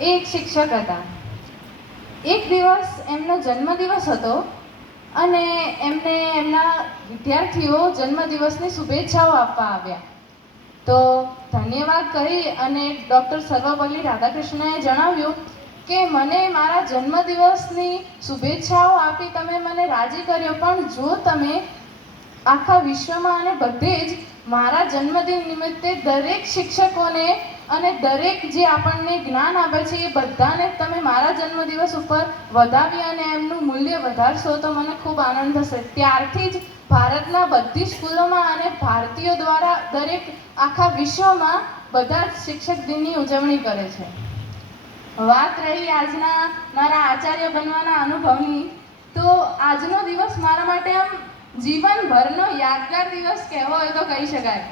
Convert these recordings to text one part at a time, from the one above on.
એ એક શિક્ષક હતા. એક દિવસ એમનો જન્મદિવસ હતો અને એમને એમના વિદ્યાર્થીઓ જન્મદિવસની શુભેચ્છાઓ આપવા આવ્યા. તો ધન્યવાદ કહી અને ડૉક્ટર સર્વપલ્લી રાધાકૃષ્ણએ જણાવ્યું કે મને મારા જન્મદિવસની શુભેચ્છાઓ આપી તમે મને રાજી કર્યો, પણ જો તમે આખા વિશ્વમાં અને બધે જ મારા જન્મદિન નિમિત્તે દરેક શિક્ષકોને અને દરેક જે આપણને જ્ઞાન આપે છે એ બધાને તમે મારા જન્મદિવસ ઉપર વધાવી અને એમનું મૂલ્ય વધારશો તો મને ખૂબ આનંદ થશે. ત્યારથી જ ભારતના બધી સ્કૂલોમાં અને ભારતીયો દ્વારા દરેક આખા વિશ્વમાં બધા શિક્ષક દિનની ઉજવણી કરે છે. વાત રહી આજના મારા આચાર્ય બનવાના અનુભવની, તો આજનો દિવસ મારા માટે આમ જીવનભરનો યાદગાર દિવસ કહેવો હોય તો કહી શકાય.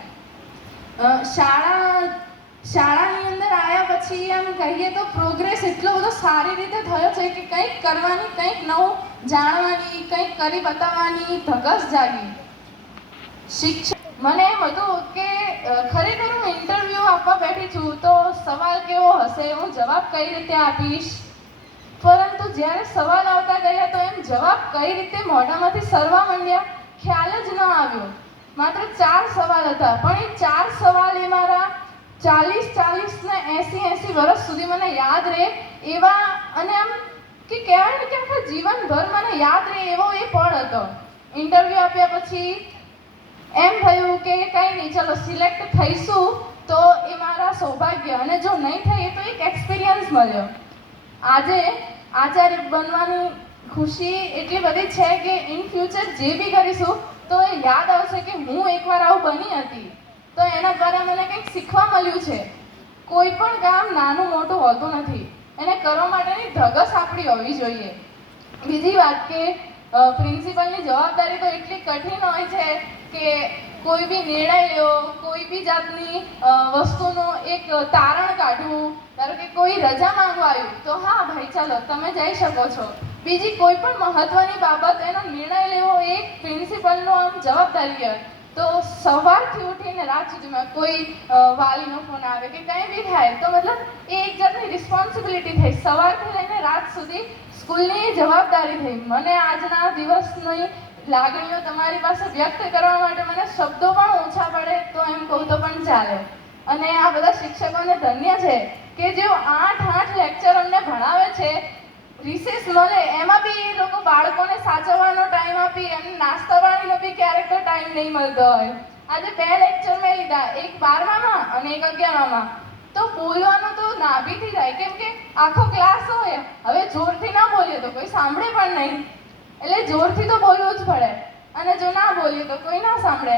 શાળા, શાળાની અંદર આવ્યા પછી એમ કહીએ તો પ્રોગ્રેસ એટલો બધો સારી રીતે થયો છે કે કંઈક કરવાની, કંઈક નવું જાણવાની, કંઈક કરી બતાવવાની ધગસ જાગી. શિક્ષક, મને એમ હતું કે ખરેખર હું ઇન્ટરવ્યૂ આપવા બેઠી છું તો સવાલ કેવો હશે? હું જવાબ કઈ રીતે આપીશ? જ્યારે સવાલ આવતા ગયા તો એમ જવાબ કઈ રીતે મોઢામાંથી સરવા માંડ્યા? ખ્યાલ જ ન આવ્યો. માત્ર ચાર સવાલ હતા. પણ એ ચાર સવાલ એ મારા ચાલીસ ચાલીસ ને એંસી એંસી વર્ષ સુધી મને યાદ રહે એવા અને આમ કે કહેવાય ને કે આખા જીવનભર મને યાદ રહે એવો એ પળ હતો. ઇન્ટરવ્યૂ આપ્યા પછી એમ થયું કે કંઈ નહીં, ચલો સિલેક્ટ થઈશું તો એ મારા સૌભાગ્ય. અને જો નહીં થઈએ તો એક એક્સપિરિયન્સ મળ્યો. આજે આચાર્ય બનવાની ખુશી એટલી બધી છે કે ઇન ફ્યુચર જે બી કરીશું, તો એ યાદ આવશે કે હું એકવાર આવું બની હતી. તો એના દ્વારા મને કંઈક શીખવા મળ્યું છે. કોઈ પણ કામ નાનું મોટું હોતું નથી. એને કરવા માટેની ધગસ આપણી હોવી જોઈએ. બીજી વાત કે પ્રિન્સિપલની જવાબદારી તો એટલી કઠિન હોય છે કે કોઈ બી નિર્ણય લેવો કોઈ બી જાતની વસ્તુનું એક તારણ કાઢવું. ધારો કે કોઈ રજા માંગવા આવ્યું, તો ચાલો, તમે જઈ શકો છો. બીજી કોઈ પણ મહત્વની બાબત, એનો નિર્ણય લેવો એ પ્રિન્સિપલનો આમ જવાબદારી હોય. તો સવારથી ઉઠીને રાત સુધીમાં કોઈ વાલીનો ફોન આવે કે કંઈ બી થાય, તો મતલબ એ એક જાતની રિસ્પોન્સિબિલિટી થઈ. સવારથી લઈને રાત સુધી સ્કૂલની જવાબદારી થઈ. મને આજના દિવસની લાગણીઓ તમારી પાસે વ્યક્ત કરવા માટે મને શબ્દો પણ ઓછા પડે, તો એમ કહું તો પણ ચાલે. અને આ બધા શિક્ષકોને ધન્ય છે કે જેઓ આઠ આઠ લેક્ચર છે. રિસેસ મળે, એમાં બી એ લોકો બાળકોને સાચવવાનો ટાઈમ આપી એમને નાસ્તા પાણીનો બી ક્યારેક તો ટાઈમ નહીં મળતો હોય. આજે બે લેક્ચર મેં લીધા, એક બારમામાં અને એક અગિયારમાં તો બોલવાનું તો નાભીથી થાય, કેમ કે આખો ક્લાસ હોય. હવે જોરથી ના બોલીએ તો કોઈ સાંભળે પણ નહીં. એટલે જોરથી તો બોલવું જ પડે. અને જો ના બોલીએ તો કોઈ ના સાંભળે.